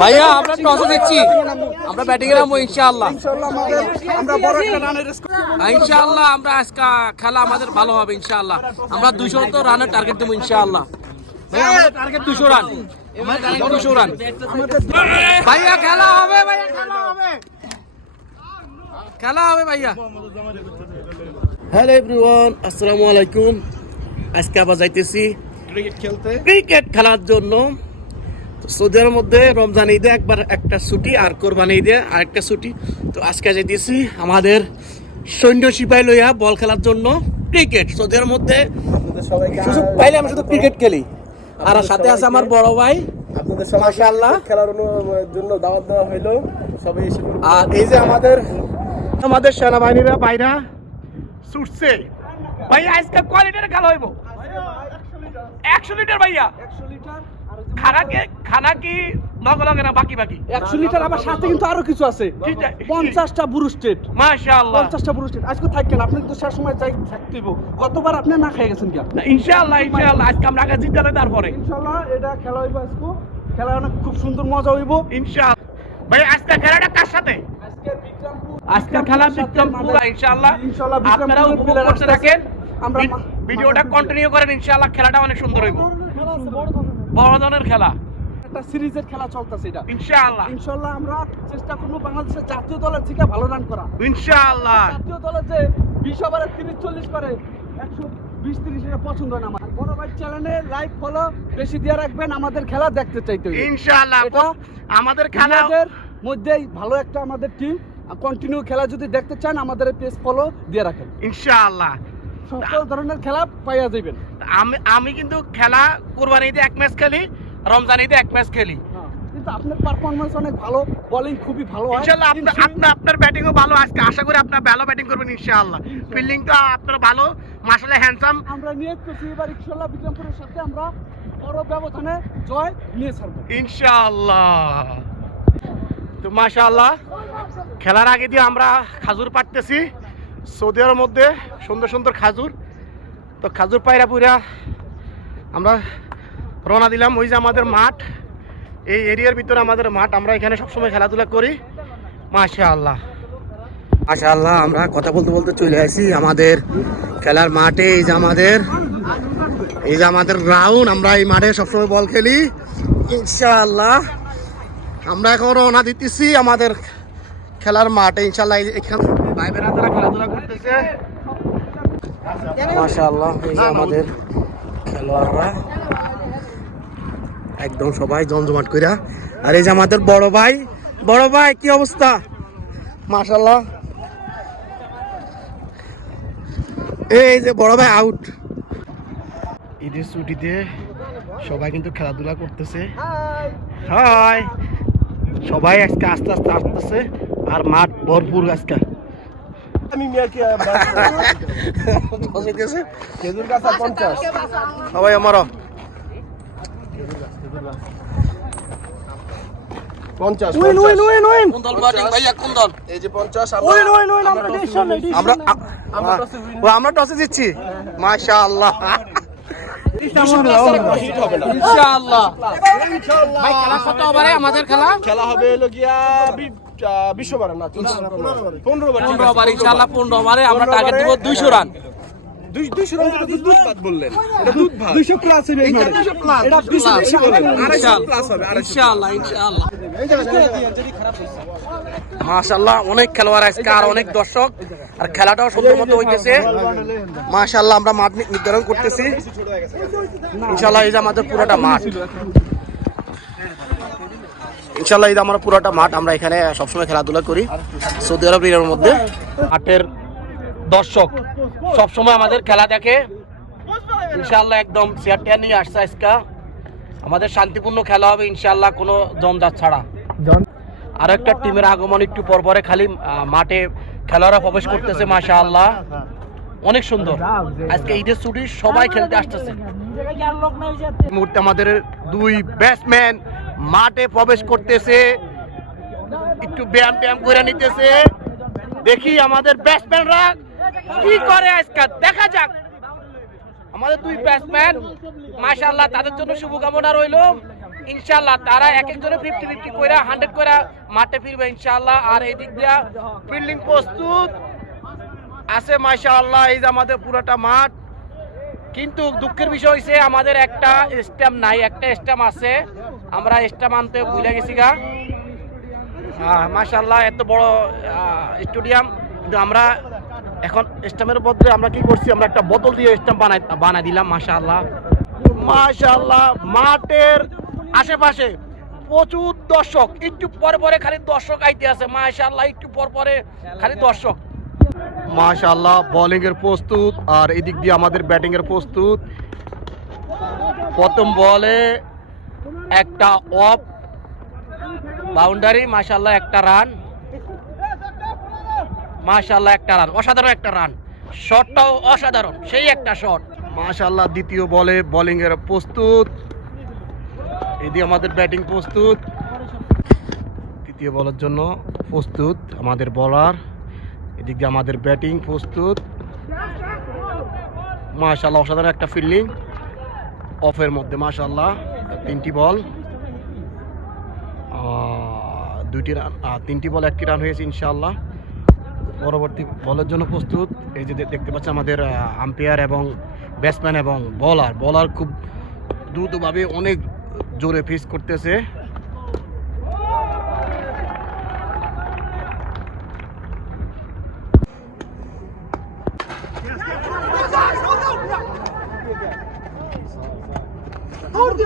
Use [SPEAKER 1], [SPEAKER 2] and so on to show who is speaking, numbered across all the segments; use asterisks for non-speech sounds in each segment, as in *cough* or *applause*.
[SPEAKER 1] ভাইয়া আমরা টসে দিচ্ছি আমরা ব্যাটিং এ নামবো ইনশাআল্লাহ।
[SPEAKER 2] আমরা বড়
[SPEAKER 1] ইনশাআল্লাহ আমরা আজকে খেলা আমাদের ভালো হবে ইনশাআল্লাহ। আমরা দুশো তো রানের টার্গেট দেবো ইনশাআল্লাহ। ভাইয়া টার্গেট দুশো রান। দুশো রান। ভাইয়া খেলা হবে ভাইয়া খেলা হবে। খেলা হবে ভাইয়া। হ্যালো এভরিওয়ান আসসালামু আলাইকুম। আজকে আবার যাইতেছি।
[SPEAKER 2] ক্রিকেট খেলতে।
[SPEAKER 1] ক্রিকেট খেলার জন্য তো সৌদি মধ্যে রমজান ঈদে একবার একটা ছুটি আর কোরবানি ঈদে আরেকটা ছুটি। তো আজকে যে যেতেছি আমাদের সৈন্য সিপাহী লইয়া বল খেলার জন্য ক্রিকেট সৌদি আরবের মধ্যে সুযোগ পাইলে আমি শুধু ক্রিকেট খেলি। আর সাথে আছে আমার বড় ভাই।
[SPEAKER 2] আপনাদের
[SPEAKER 1] মাশাআল্লাহ।
[SPEAKER 2] খেলার জন্য দাওয়াত দেওয়া হইল। সবাই
[SPEAKER 1] আর এই যে আমাদের আমাদের সেনাবাহিনীরা বাইরা ছুটছে। ভাই আজকে কোয়ালিটির খেলা হইব? একশো লিটার ভাইয়া। খানা কি খানা কি লগে লগে না বাকি বাকি?
[SPEAKER 3] একশো লিটার আবার সাথে কিন্তু আরও কিছু আছে। পঞ্চাশটা বুরু স্টেট
[SPEAKER 1] মাশাআল্লাহ।
[SPEAKER 3] পঞ্চাশটা বুরু স্টেট আজকে আপনি তো সময় যাই থাকতে হইব। গতবার আপনি না খেয়ে গেছেন কি
[SPEAKER 1] ইনশাআল্লাহ ইনশাআল্লাহ। আজকে আমরা আগে তারপরে।
[SPEAKER 3] ইনশাল্লাহ এটা খেলা হইব আজকে। খেলা অনেক খুব সুন্দর মজা হইব।
[SPEAKER 1] ইনশাআল্লাহ। ভাই আজকে খেলাটা কার সাথে?
[SPEAKER 3] আজকে বিক্রমপুর
[SPEAKER 1] আজকের খেলা বিক্রমপুর ইনশাআল্লাহ।
[SPEAKER 3] ইনশাআল্লাহ
[SPEAKER 1] আপনারা উপভোগ করতে থাকেন।
[SPEAKER 3] আমরা
[SPEAKER 1] ভিডিওটা কন্টিনিউ করেন ইনশাআল্লাহ। খেলাটা অনেক সুন্দর হইব। বড় ধরনের খেলা।
[SPEAKER 3] একটা সিরিজের খেলা চলতেছে এটা।
[SPEAKER 1] ইনশাআল্লাহ।
[SPEAKER 3] ইনশাল্লাহ আমরা চেষ্টা করব বাংলাদেশের জাতীয় দলের থেকে ভালো রান করা
[SPEAKER 1] ইনশাআল্লাহ।
[SPEAKER 3] জাতীয় দলে যে বিশ ওভারে তিরিশ চল্লিশ করে একশো বিশ তিরিশ এটা পছন্দ না আমার। বড় ভাই চ্যানেলে লাইক ফলো বেশি দিয়ে রাখবেন আমাদের খেলা দেখতে চাইতে।
[SPEAKER 1] ইনশাআল্লাহ।
[SPEAKER 3] এটা
[SPEAKER 1] আমাদের খেলা
[SPEAKER 3] আমাদের মধ্যেই ভালো একটা আমাদের টিম কন্টিনিউ খেলা যদি দেখতে চান আমাদের পেজ ফলো দিয়ে রাখেন।
[SPEAKER 1] ইনশাআল্লাহ।
[SPEAKER 3] সকল ধরনের খেলা পাইয়া যাবেন
[SPEAKER 1] আমি আমি কিন্তু খেলা কোরবানিতে এক ম্যাচ খেলি রমজান রমজানিতে এক ম্যাচ খেলি।
[SPEAKER 3] কিন্তু আপনার পারফরমেন্স অনেক ভালো বোলিং খুবই ভালো হয়।
[SPEAKER 1] ইনশাআল্লাহ আপনার আপনার আপনার ব্যাটিংও ভালো আজকে। আশা করি আপনার ভালো ব্যাটিং করবেন ইনশাআল্লাহ ফিল্ডিংটা আপনার ভালো মাশাআল্লাহ হ্যান্ডসাম
[SPEAKER 3] আমরা নিয়ে করছি এবার ইনশাল্লাহ বিক্রমপুরের সাথে আমরা বড় ব্যবধানে জয় নিয়ে ছাড়বো।
[SPEAKER 1] ইনশাআল্লাহ। তো মাশাআল্লাহ খেলার আগে দিয়ে আমরা খাজুর পাড়তেছি। সৌদি আরবের মধ্যে সুন্দর সুন্দর খাজুর। তো খাজুর পায়রা পুরা আমরা রওনা দিলাম ওই যে আমাদের মাঠ। এই এরিয়ার ভিতরে আমাদের মাঠ। আমরা এখানে সবসময় খেলাধুলা করি। মাশাআল্লাহ। মাশাআল্লাহ, আমরা কথা বলতে বলতে চলে আসি আমাদের খেলার মাঠে। এই যে আমাদের, এই যে আমাদের গ্রাউন্ড আমরা এই মাঠে সবসময় বল খেলি। ইনশাআল্লাহ, আমরা এখন রওনা দিতেছি আমাদের খেলার মাঠে। যে এখানে ভাই বোনেরা তারা খেলাধুলা করতেছে মাশাআল্লাহ, এই যে আমাদের খেলোয়াড়রা। একদম সবাই জমজমাট কইরা। আর এই যে আমাদের বড় ভাই বড় ভাই, কি অবস্থা? মাশাআল্লাহ। এই যে বড় ভাই আউট ঈদের ছুটিতে সবাই কিন্তু খেলাধুলা করতেছে। হাই। সবাই আজকে আস্তে আস্তে আসতেছে, আর মাঠ ভরপুর আজকে
[SPEAKER 2] আমি মিয়াকে খেজুর গাছ আর পঞ্চাশ
[SPEAKER 1] সবাই
[SPEAKER 3] আমরা
[SPEAKER 1] আমরা টসে দিচ্ছি খেলা কত আমাদের খেলা?
[SPEAKER 2] খেলা হবে গিয়া বিশ ওভার না পনেরো ওভার
[SPEAKER 1] 15 ওভার ইনশাআল্লাহ 15 ওভারে আমরা টার্গেট দেব 200 রান।
[SPEAKER 2] দুই- দুইশো রান করে তো দুধ ভাত বললেন। এটা দুধ ভাত।
[SPEAKER 3] দুইশো প্লাস হবে এই মাঠে। এটা বেশি বেশি বলেন
[SPEAKER 2] আড়াইশো প্লাস হবে আড়াইশো
[SPEAKER 1] ইনশাআল্লাহ ইনশাআল্লাহ। মাশাআল্লাহ অনেক খেলোয়াড় আজকে আর অনেক দর্শক। আর খেলাটাও সুন্দর মতো হইতেছে। মাশাআল্লাহ আমরা মাঠ নির্ধারণ করতেছি। ইনশাল্লাহ এই যে আমাদের পুরোটা মাঠ। ইনশাআল্লাহ এই যে আমরা পুরোটা মাঠ আমরা এখানে সবসময় খেলাধুলা করি সৌদি আরব এর মধ্যে। মাঠের দর্শক সবসময় আমাদের খেলা দেখে। ইনশাল্লাহ একদম চেয়ার টেয়ার নিয়ে আসছে আজকা। আমাদের শান্তিপূর্ণ খেলা হবে ইনশাল্লাহ কোনো জমজাট ছাড়া। আর একটা টিমের আগমন একটু পর পরে খালি মাঠে খেলোয়াড়রা প্রবেশ করতেছে মাশা আল্লাহ অনেক সুন্দর। আজকে ঈদের ছুটি সবাই খেলতে আসতেছে। মুহূর্তে আমাদের দুই ব্যাটসম্যান মাঠে প্রবেশ করতেছে। একটু ব্যায়াম ট্যায়াম করে নিতেছে। দেখি আমাদের ব্যাটসম্যানরা কি করে আজকে? দেখা যাক। আমাদের দুই ব্যাটসম্যান মাশাল্লাহ তাদের জন্য শুভকামনা রইল। ইনশাল্লাহ তারা এক একজনে ফিফটি ফিফটি করে হান্ড্রেড করে মাঠে ফিরবে ইনশাল্লাহ আর এই দিক দিয়া বিল্ডিং প্রস্তুত আছে মাশাল্লাহ এই যে আমাদের পুরোটা মাঠ। কিন্তু দুঃখের বিষয় হয়েছে আমাদের একটা স্ট্যাম্প নাই, একটা স্ট্যাম্প আছে। আমরা স্ট্যাম্প আনতে ভুলে গেছি গা। মাশাল্লাহ এত বড় স্টেডিয়াম। কিন্তু আমরা এখন স্টামের বদলে আমরা কি করছি? আমরা একটা বোতল দিয়ে স্ট্যাম্প বানাই বানাই দিলাম মাশাল্লাহ মাশাল্লাহ মাঠের আশেপাশে প্রচুর দর্শক, একটু পরে পরে খালি দর্শক আইতে আছে মাশাল্লাহ একটু পর পরে খালি দর্শক। মাশাল্লাহ বোলিং এর প্রস্তুত, আর এদিক দিয়ে আমাদের ব্যাটিং এর প্রস্তুত। প্রথম বলে একটা অফ বাউন্ডারি মাশাল্লাহ একটা রান। মাশাল্লাহ একটা রান, অসাধারণ একটা রান। শটটাও অসাধারণ, সেই একটা শট। মাশাল্লাহ দ্বিতীয় বলে বোলিং এর প্রস্তুত। এদিকে আমাদের ব্যাটিং প্রস্তুত। তৃতীয় বলের জন্য প্রস্তুত আমাদের বলার এদিকে আমাদের ব্যাটিং প্রস্তুত। মাশাল্লাহ অসাধারণ একটা ফিল্ডিং অফের মধ্যে মাশাল্লাহ তিনটি বল। দুইটি রান তিনটি বল একটি রান হয়েছে ইনশাআল্লাহ। পরবর্তী বলের জন্য প্রস্তুত। এই যে দেখতে পাচ্ছি আমাদের আম্পায়ার এবং ব্যাটসম্যান এবং বলার বলার খুব দ্রুতভাবে অনেক জোরে ফিস করতেছে।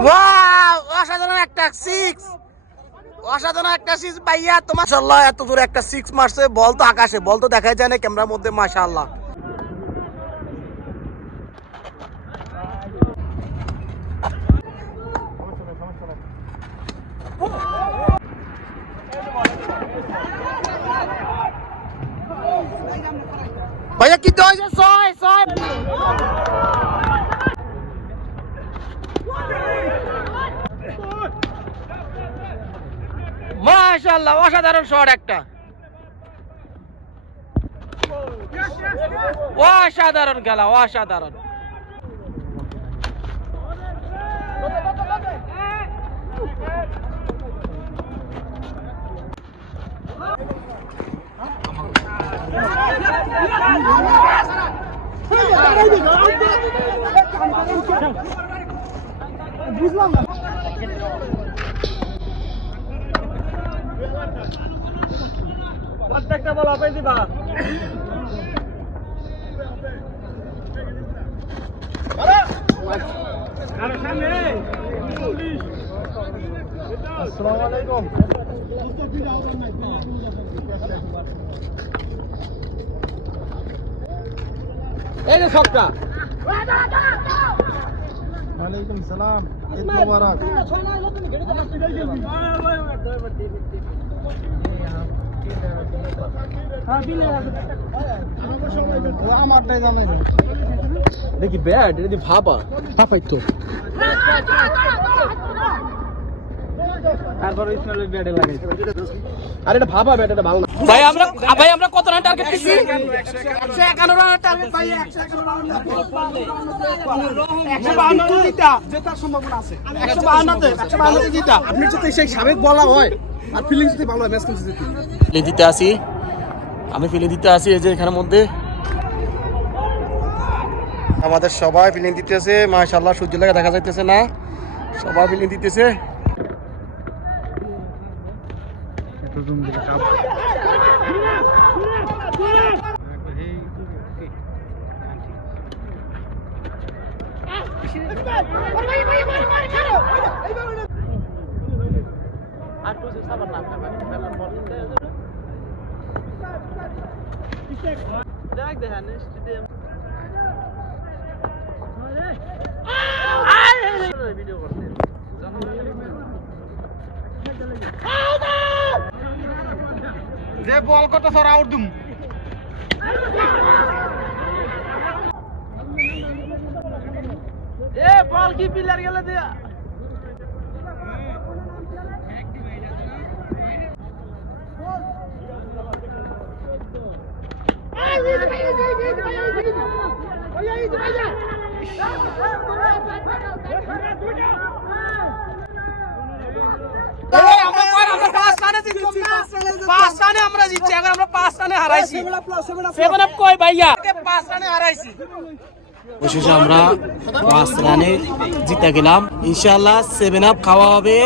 [SPEAKER 1] অসাধারণ একটা সিক্স অসাধারণ একটা সিক্স ভাইয়া তোমার এত একটা সিক্স মারছে। বল তো আকাশে, বল তো দেখা যায় না ক্যামেরার মধ্যে ভাইয়া, কি হয়েছে? ছয় ছয় মাশাআল্লাহ অসাধারণ শট একটা। অসাধারণ খেলা অসাধারণ।
[SPEAKER 3] প্রত্যেকটা বল অফে দিবা এই যে ছকটা
[SPEAKER 2] ওয়ালাইকুম সালাম ঈদ মুবারক
[SPEAKER 3] দেখি ব্যাট এটা দিয়ে ভাপা? ভাপাই তো তারপরে ইসমাইলের ব্যাটে লাগাই আরে এটা ভাপা ব্যাট এটা ভালো না।
[SPEAKER 1] ভাই আমরা ভাই আমরা কত রান টার্গেট দিছি? 151 রান টার্গেট ভাই 151 রান
[SPEAKER 2] জেতার সম্ভাবনা আছে। একশো বাহান্নতে একশো জিতা। আপনি যদি সেই সাবেক বলা হয় আর ফিলিং যদি ভালো হয় ম্যাচ কিন্তু জিতবে
[SPEAKER 1] ফিলে দিতে আসি আমি ফিলে দিতে আসি এই যে এখানের মধ্যে আমাদের সবাই ফিলিং দিতেছে মাশাআল্লাহ সূর্য লেগে দেখা যাইতেছে না সবাই ফিলিং দিতেছে
[SPEAKER 2] যে বল কত সর আউট দুম।
[SPEAKER 3] এ বল কি পিলার গেলে দিয়া
[SPEAKER 1] এই, আমরা কয়? আমরা পাঁচ রানে আমরা জিতছি এখন আমরা পাঁচ রানে হারাইছি। সেভেন আপ কই ভাইয়া? পাঁচ রানে হারাইছি। অবশেষে আমরা পাঁচ রানে জিতে গেলাম। ইনশাল্লাহ সেভেন আপ খাওয়া হবে।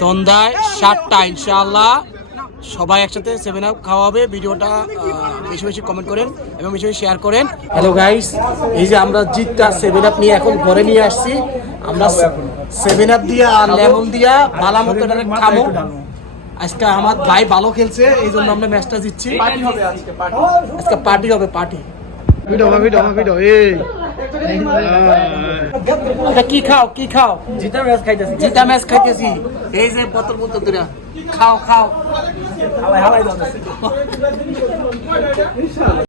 [SPEAKER 1] সন্ধ্যায় সাতটা ইনশাল্লাহ সবাই একসাথে সেভেন আপ খাওয়া হবে। ভিডিওটা বেশি বেশি কমেন্ট করেন এবং বেশি বেশি শেয়ার করেন। হ্যালো গাইস এই যে আমরা জিতটা সেভেন আপ নিয়ে এখন ঘরে নিয়ে আসছি। আমরা সেভেন আপ দিয়া আর লেমন দিয়া ভালো মতো খাব। আজকে আমার ভাই ভালো খেলছে এই জন্য আমরা ম্যাচটা জিতছি। আজকে পার্টি হবে পার্টি
[SPEAKER 2] ভিডিও ভিডিও ভিডিও এই।
[SPEAKER 1] এটা কি খাও কি খাও? জিতা ম্যাচ খাইতেছি। জিতা ম্যাচ খাইতেছি। এই যে বোতল ধরে খাও খাও। হাওয়াই দাও *laughs*